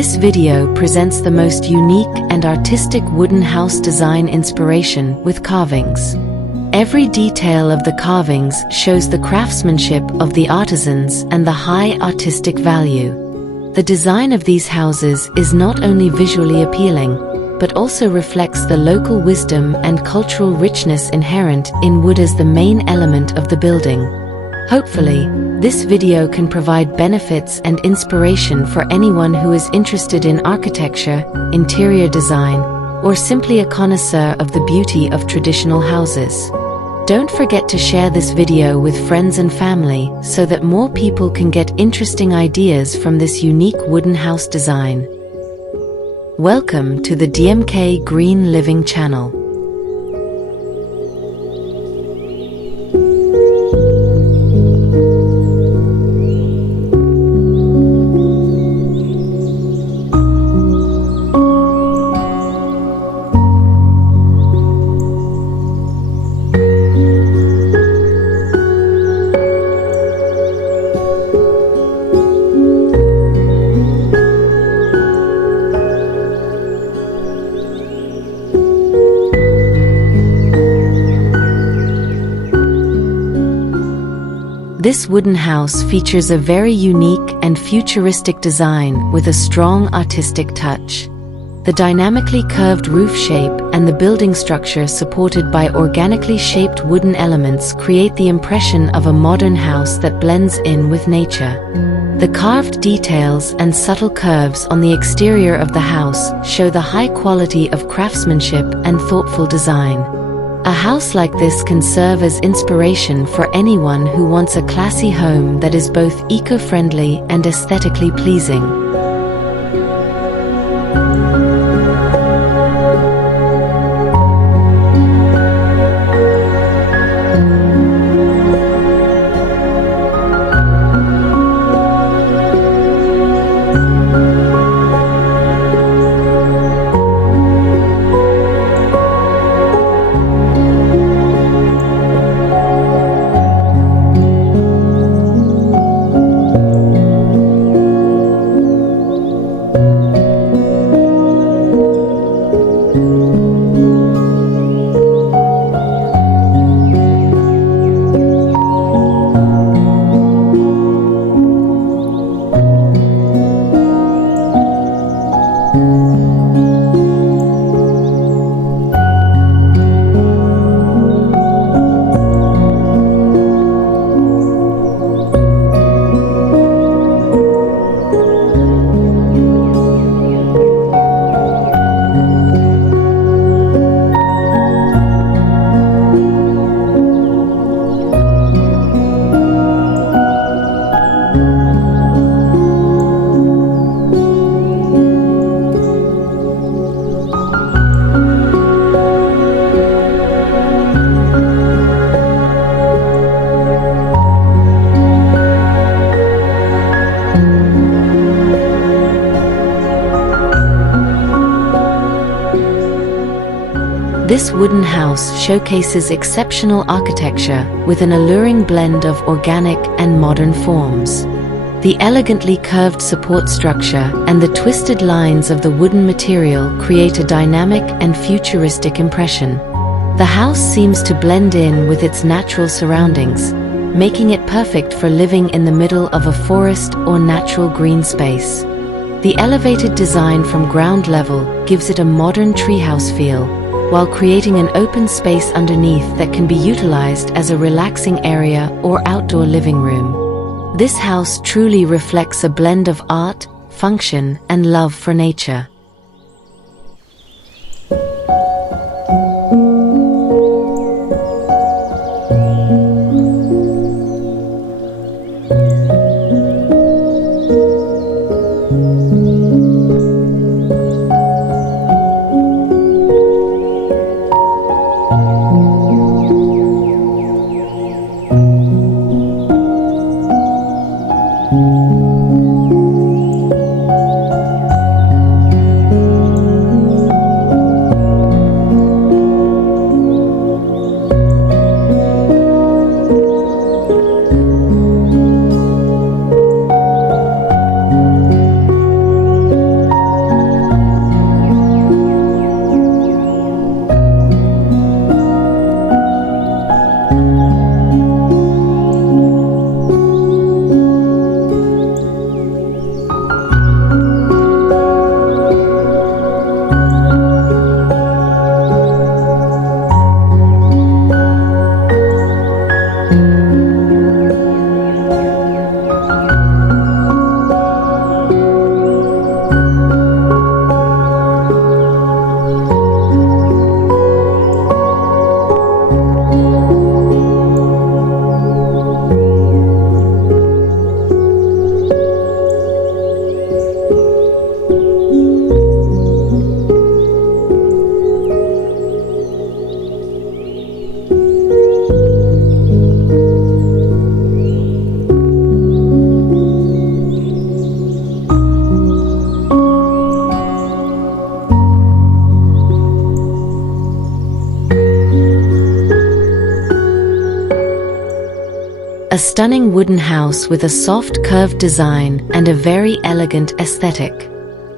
This video presents the most unique and artistic wooden house design inspiration with carvings. Every detail of the carvings shows the craftsmanship of the artisans and the high artistic value. The design of these houses is not only visually appealing, but also reflects the local wisdom and cultural richness inherent in wood as the main element of the building. Hopefully, this video can provide benefits and inspiration for anyone who is interested in architecture, interior design, or simply a connoisseur of the beauty of traditional houses. Don't forget to share this video with friends and family so that more people can get interesting ideas from this unique wooden house design. Welcome to the DMK Green Living channel. This wooden house features a very unique and futuristic design with a strong artistic touch. The dynamically curved roof shape and the building structure supported by organically shaped wooden elements create the impression of a modern house that blends in with nature. The carved details and subtle curves on the exterior of the house show the high quality of craftsmanship and thoughtful design. A house like this can serve as inspiration for anyone who wants a classy home that is both eco-friendly and aesthetically pleasing. This wooden house showcases exceptional architecture with an alluring blend of organic and modern forms. The elegantly curved support structure and the twisted lines of the wooden material create a dynamic and futuristic impression. The house seems to blend in with its natural surroundings, making it perfect for living in the middle of a forest or natural green space. The elevated design from ground level gives it a modern treehouse feel, while creating an open space underneath that can be utilized as a relaxing area or outdoor living room. This house truly reflects a blend of art, function, and love for nature. A stunning wooden house with a soft curved design and a very elegant aesthetic.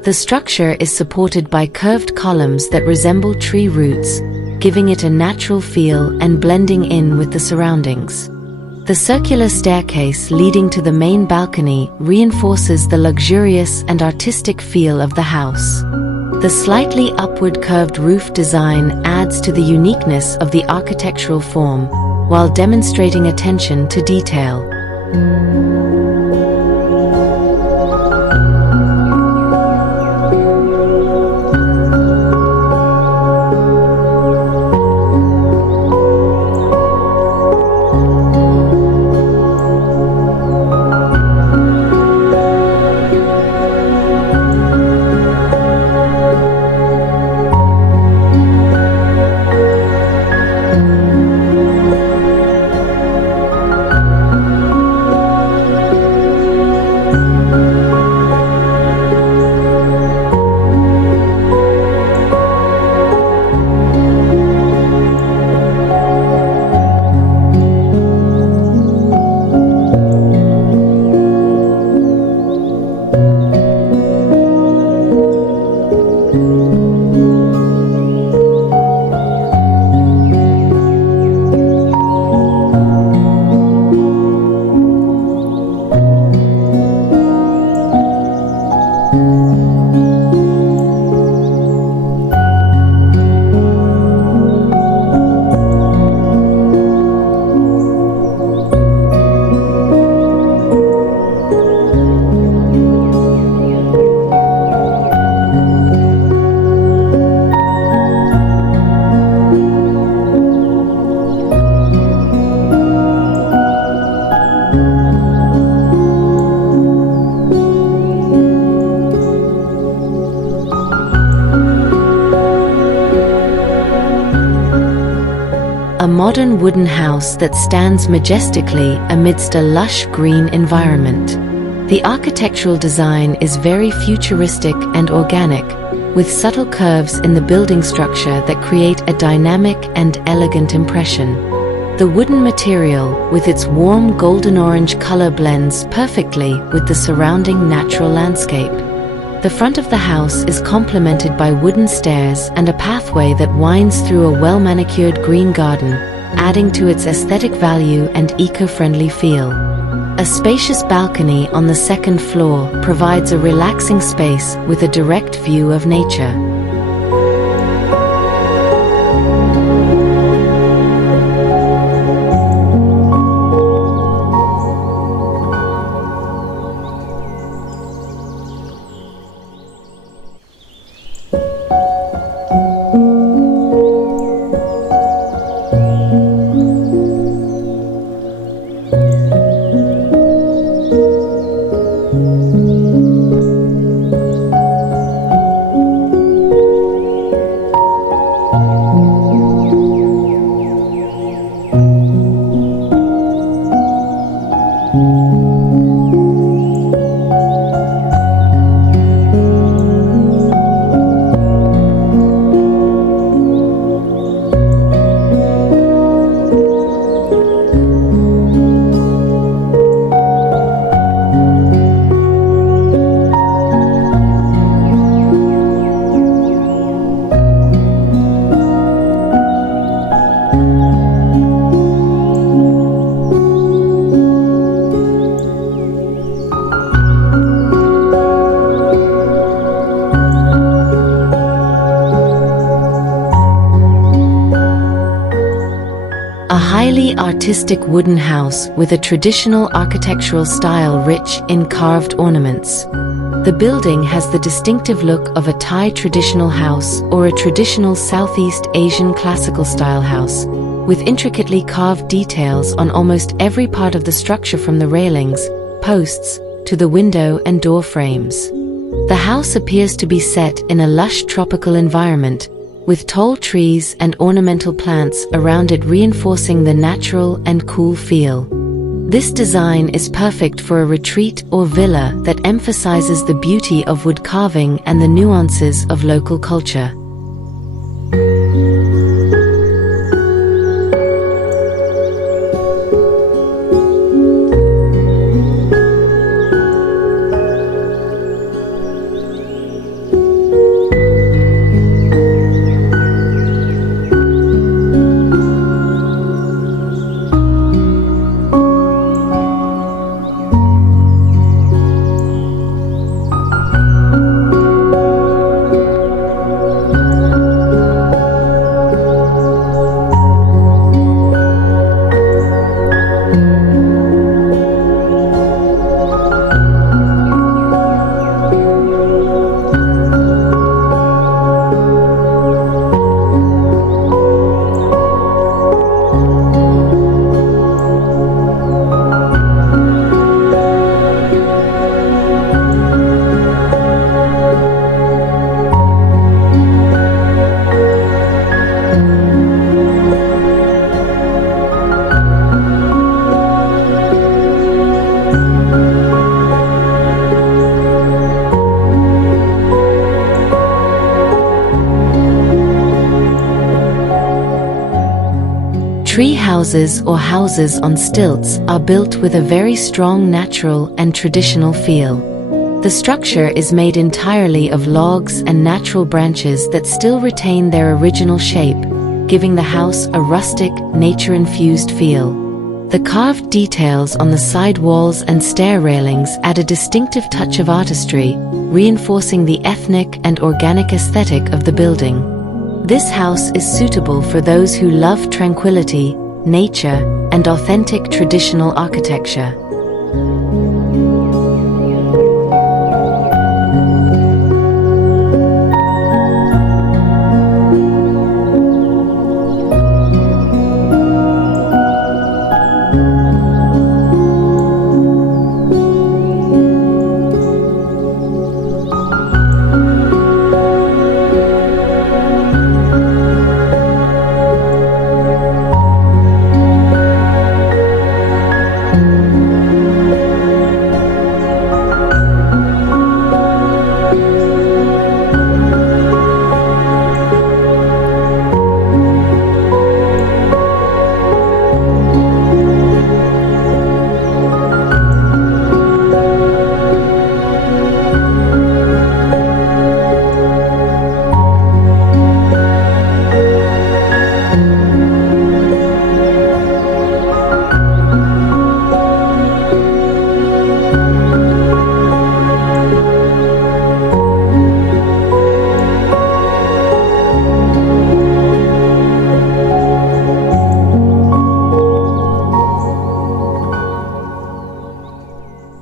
The structure is supported by curved columns that resemble tree roots, giving it a natural feel and blending in with the surroundings. The circular staircase leading to the main balcony reinforces the luxurious and artistic feel of the house. The slightly upward curved roof design adds to the uniqueness of the architectural form, while demonstrating attention to detail. A modern wooden house that stands majestically amidst a lush green environment. The architectural design is very futuristic and organic, with subtle curves in the building structure that create a dynamic and elegant impression. The wooden material, with its warm golden-orange color, blends perfectly with the surrounding natural landscape. The front of the house is complemented by wooden stairs and a pathway that winds through a well-manicured green garden, adding to its aesthetic value and eco-friendly feel. A spacious balcony on the second floor provides a relaxing space with a direct view of nature. Highly artistic wooden house with a traditional architectural style rich in carved ornaments. The building has the distinctive look of a Thai traditional house or a traditional Southeast Asian classical style house, with intricately carved details on almost every part of the structure, from the railings, posts, to the window and door frames. The house appears to be set in a lush tropical environment, with tall trees and ornamental plants around it reinforcing the natural and cool feel. This design is perfect for a retreat or villa that emphasizes the beauty of wood carving and the nuances of local culture. Tree houses or houses on stilts are built with a very strong natural and traditional feel. The structure is made entirely of logs and natural branches that still retain their original shape, giving the house a rustic, nature-infused feel. The carved details on the side walls and stair railings add a distinctive touch of artistry, reinforcing the ethnic and organic aesthetic of the building. This house is suitable for those who love tranquility, nature, and authentic traditional architecture.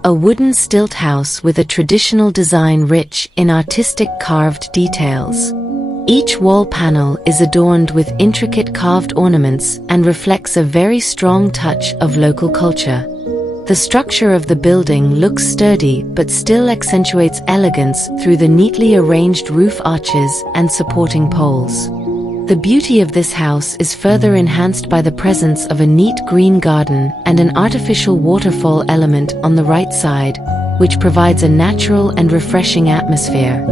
A wooden stilt house with a traditional design rich in artistic carved details. Each wall panel is adorned with intricate carved ornaments and reflects a very strong touch of local culture. The structure of the building looks sturdy but still accentuates elegance through the neatly arranged roof arches and supporting poles. The beauty of this house is further enhanced by the presence of a neat green garden and an artificial waterfall element on the right side, which provides a natural and refreshing atmosphere.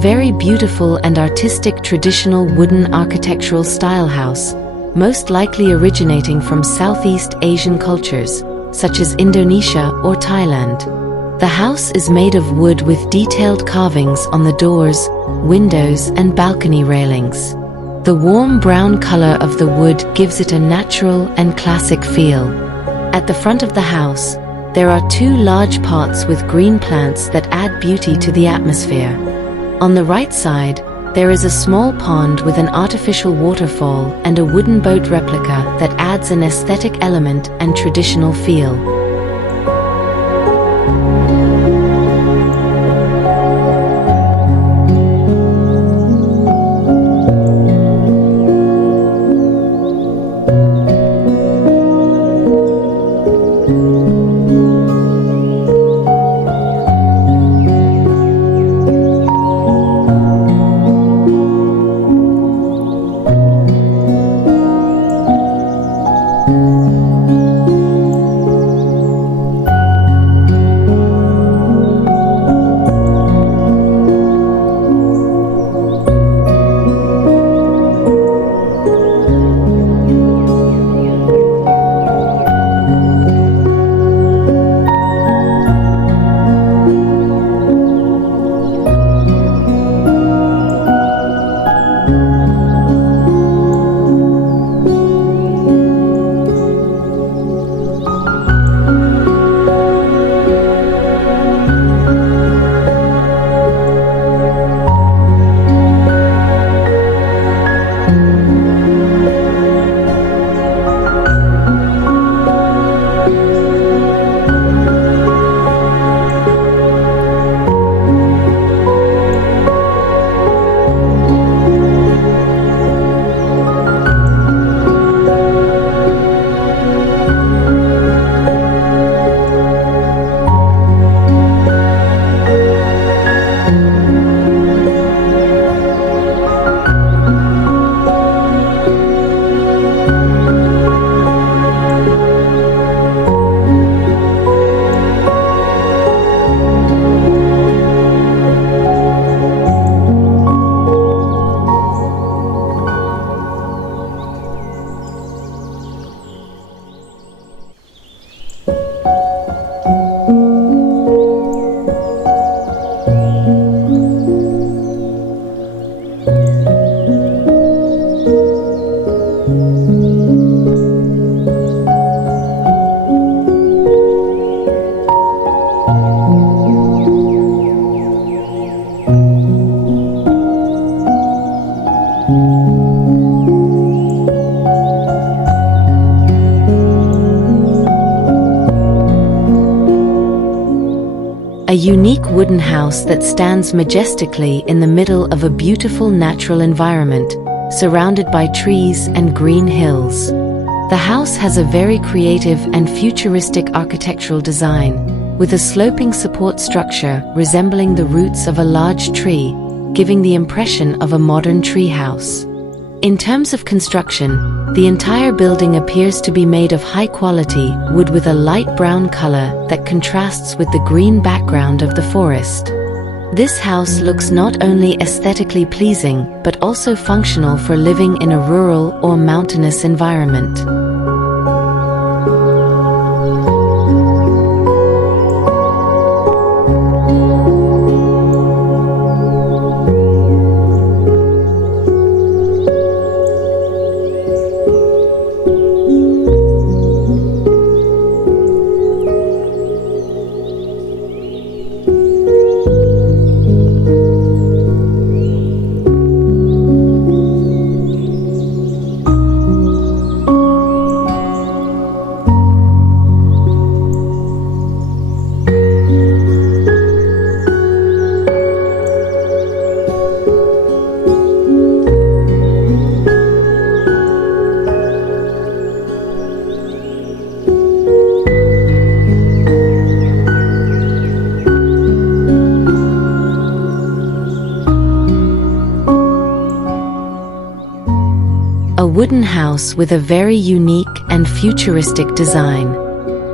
Very beautiful and artistic traditional wooden architectural style house, most likely originating from Southeast Asian cultures, such as Indonesia or Thailand. The house is made of wood with detailed carvings on the doors, windows, and balcony railings. The warm brown color of the wood gives it a natural and classic feel. At the front of the house, there are two large pots with green plants that add beauty to the atmosphere. On the right side, there is a small pond with an artificial waterfall and a wooden boat replica that adds an aesthetic element and traditional feel. A unique wooden house that stands majestically in the middle of a beautiful natural environment, surrounded by trees and green hills. The house has a very creative and futuristic architectural design, with a sloping support structure resembling the roots of a large tree, giving the impression of a modern treehouse. In terms of construction, the entire building appears to be made of high-quality wood with a light brown color that contrasts with the green background of the forest. This house looks not only aesthetically pleasing, but also functional for living in a rural or mountainous environment. A wooden house with a very unique and futuristic design.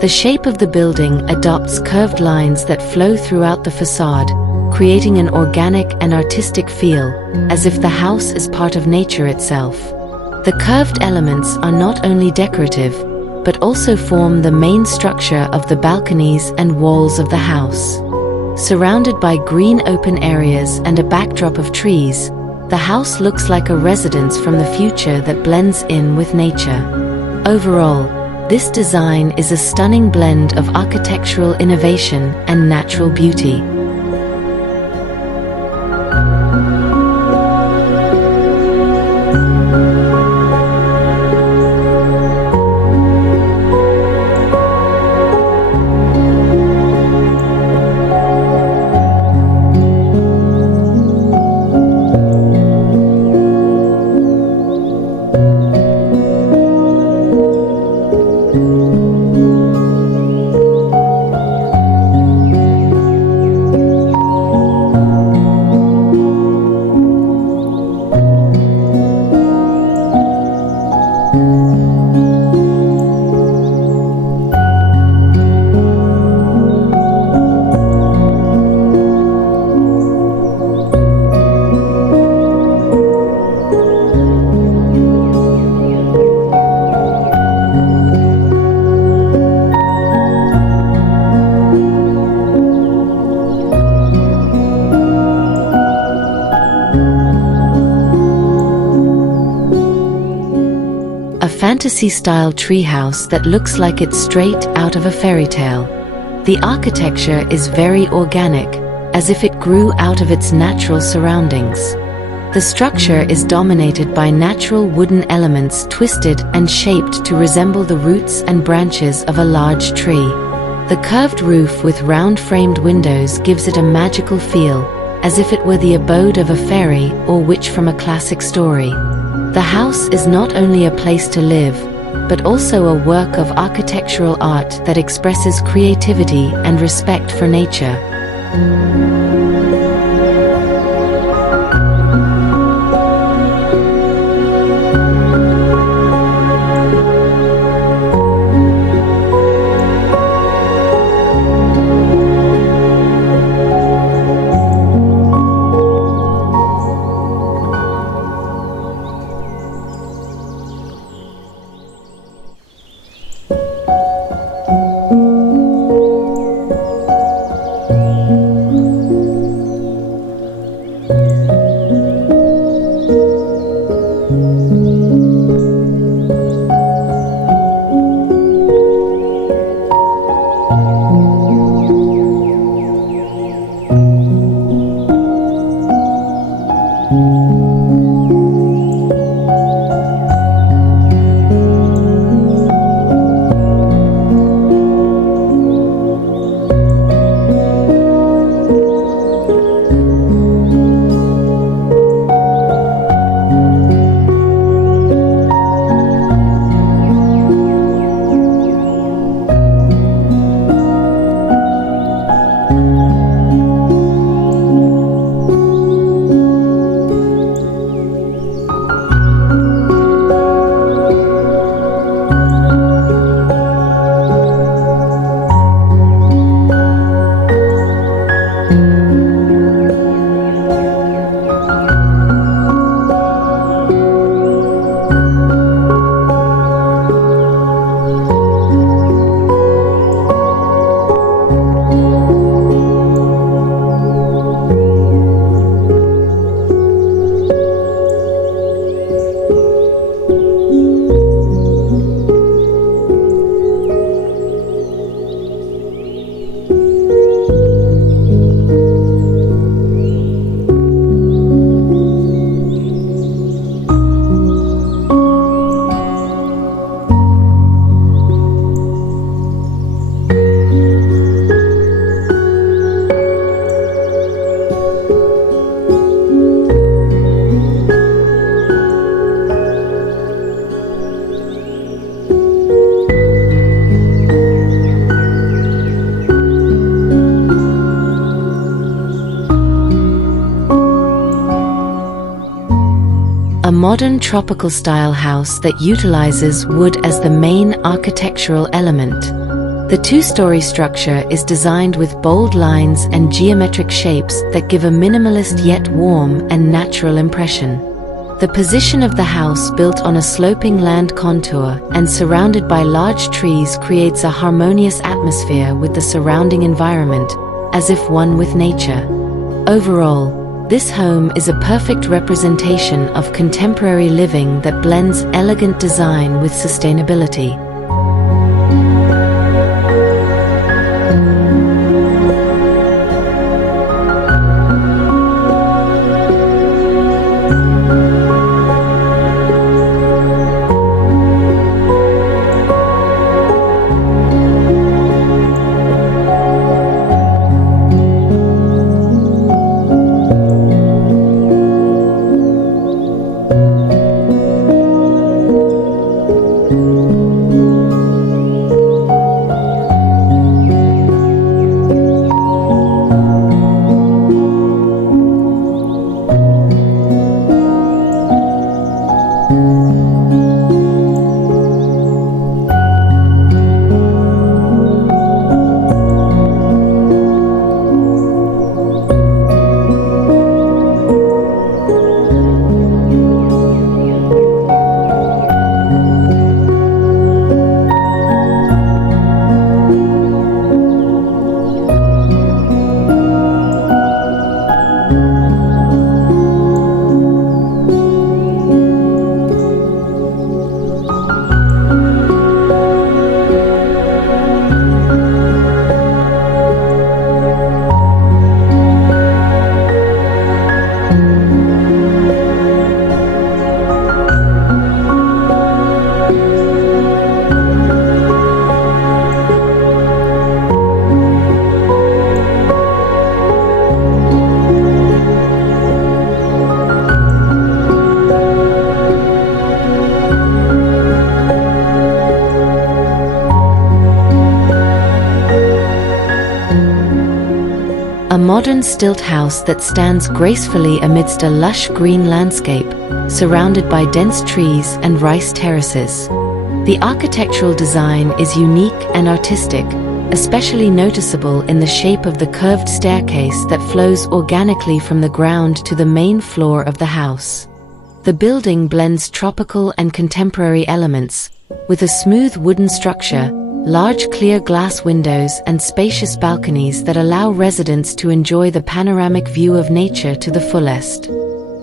The shape of the building adopts curved lines that flow throughout the facade, creating an organic and artistic feel, as if the house is part of nature itself. The curved elements are not only decorative, but also form the main structure of the balconies and walls of the house. Surrounded by green open areas and a backdrop of trees, the house looks like a residence from the future that blends in with nature. Overall, this design is a stunning blend of architectural innovation and natural beauty. A fantasy-style treehouse that looks like it's straight out of a fairy tale. The architecture is very organic, as if it grew out of its natural surroundings. The structure is dominated by natural wooden elements twisted and shaped to resemble the roots and branches of a large tree. The curved roof with round-framed windows gives it a magical feel, as if it were the abode of a fairy or witch from a classic story. The house is not only a place to live, but also a work of architectural art that expresses creativity and respect for nature. a modern tropical-style house that utilizes wood as the main architectural element. The two-story structure is designed with bold lines and geometric shapes that give a minimalist yet warm and natural impression. The position of the house, built on a sloping land contour and surrounded by large trees, creates a harmonious atmosphere with the surrounding environment, as if one with nature. Overall, this home is a perfect representation of contemporary living that blends elegant design with sustainability. A modern stilt house that stands gracefully amidst a lush green landscape, surrounded by dense trees and rice terraces. The architectural design is unique and artistic, especially noticeable in the shape of the curved staircase that flows organically from the ground to the main floor of the house. The building blends tropical and contemporary elements, with a smooth wooden structure, large clear glass windows and spacious balconies that allow residents to enjoy the panoramic view of nature to the fullest.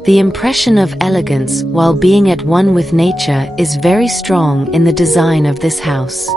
The impression of elegance while being at one with nature is very strong in the design of this house.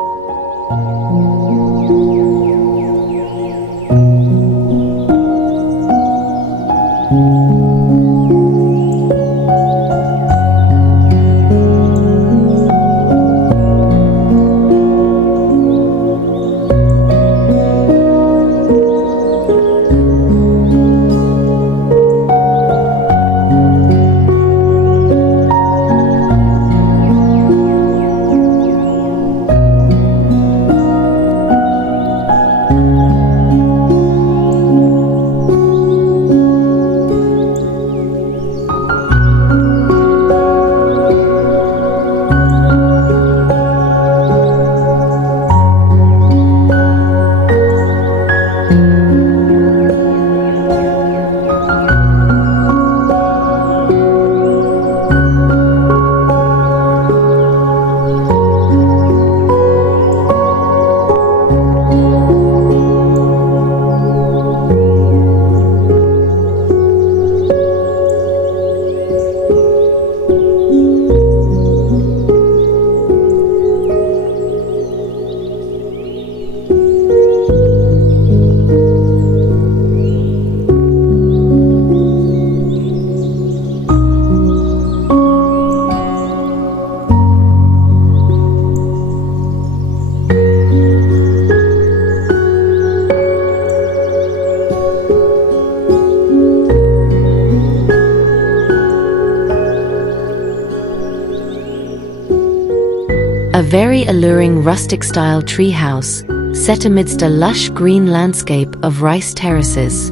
A very alluring rustic-style treehouse, set amidst a lush green landscape of rice terraces.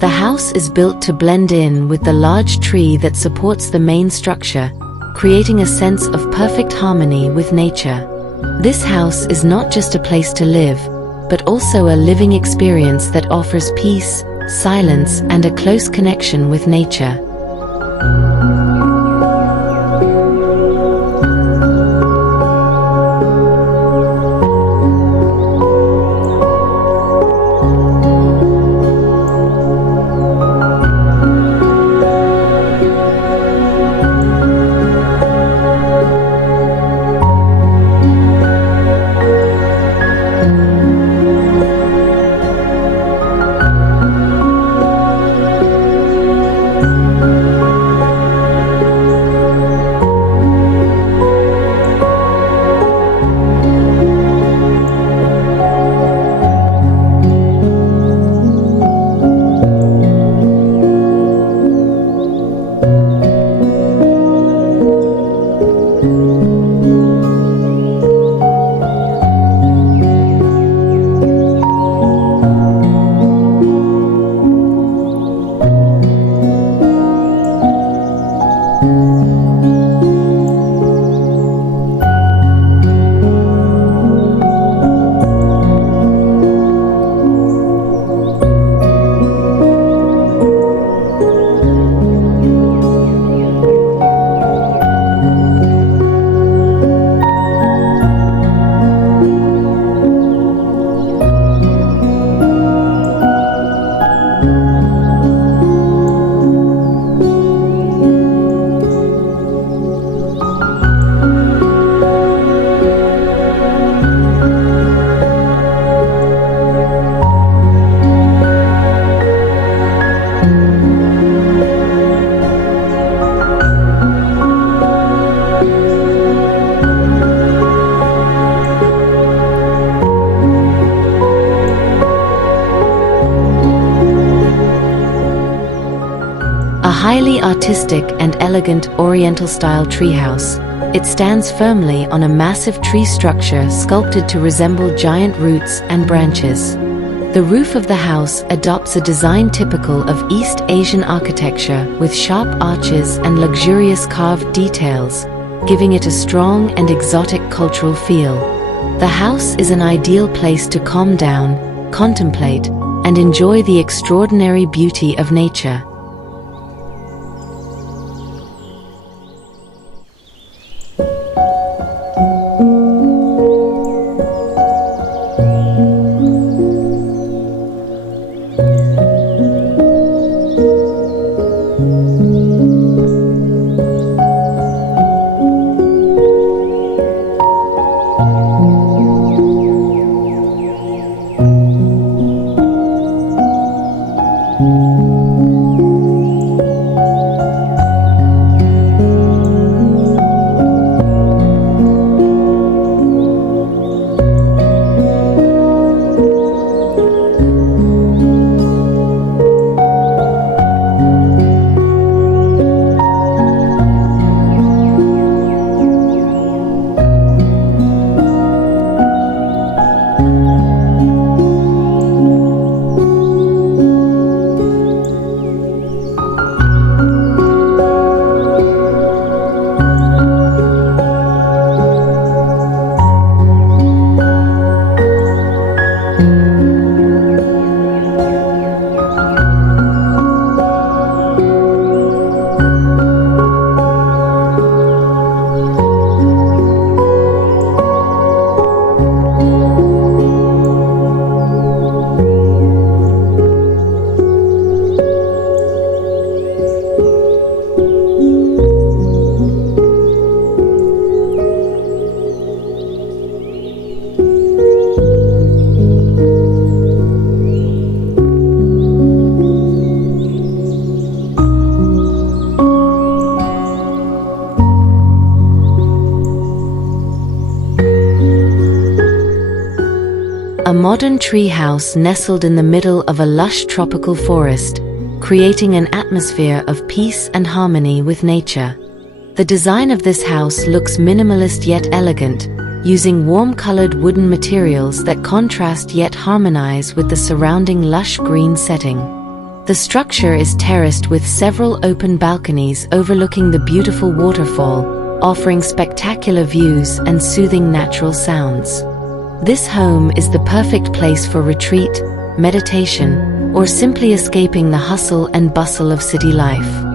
The house is built to blend in with the large tree that supports the main structure, creating a sense of perfect harmony with nature. This house is not just a place to live, but also a living experience that offers peace, silence, and a close connection with nature. Highly artistic and elegant Oriental-style treehouse, it stands firmly on a massive tree structure sculpted to resemble giant roots and branches. The roof of the house adopts a design typical of East Asian architecture with sharp arches and luxurious carved details, giving it a strong and exotic cultural feel. The house is an ideal place to calm down, contemplate, and enjoy the extraordinary beauty of nature. A modern tree house nestled in the middle of a lush tropical forest, creating an atmosphere of peace and harmony with nature. The design of this house looks minimalist yet elegant, using warm-colored wooden materials that contrast yet harmonize with the surrounding lush green setting. The structure is terraced with several open balconies overlooking the beautiful waterfall, offering spectacular views and soothing natural sounds. This home is the perfect place for retreat, meditation, or simply escaping the hustle and bustle of city life.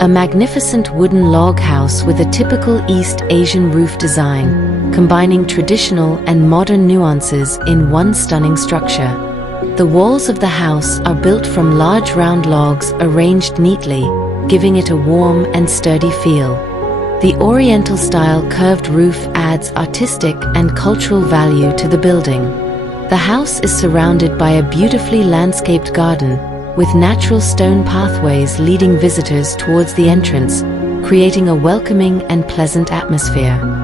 A magnificent wooden log house with a typical East Asian roof design, combining traditional and modern nuances in one stunning structure. The walls of the house are built from large round logs arranged neatly, giving it a warm and sturdy feel. The Oriental style curved roof adds artistic and cultural value to the building. The house is surrounded by a beautifully landscaped garden, with natural stone pathways leading visitors towards the entrance, creating a welcoming and pleasant atmosphere.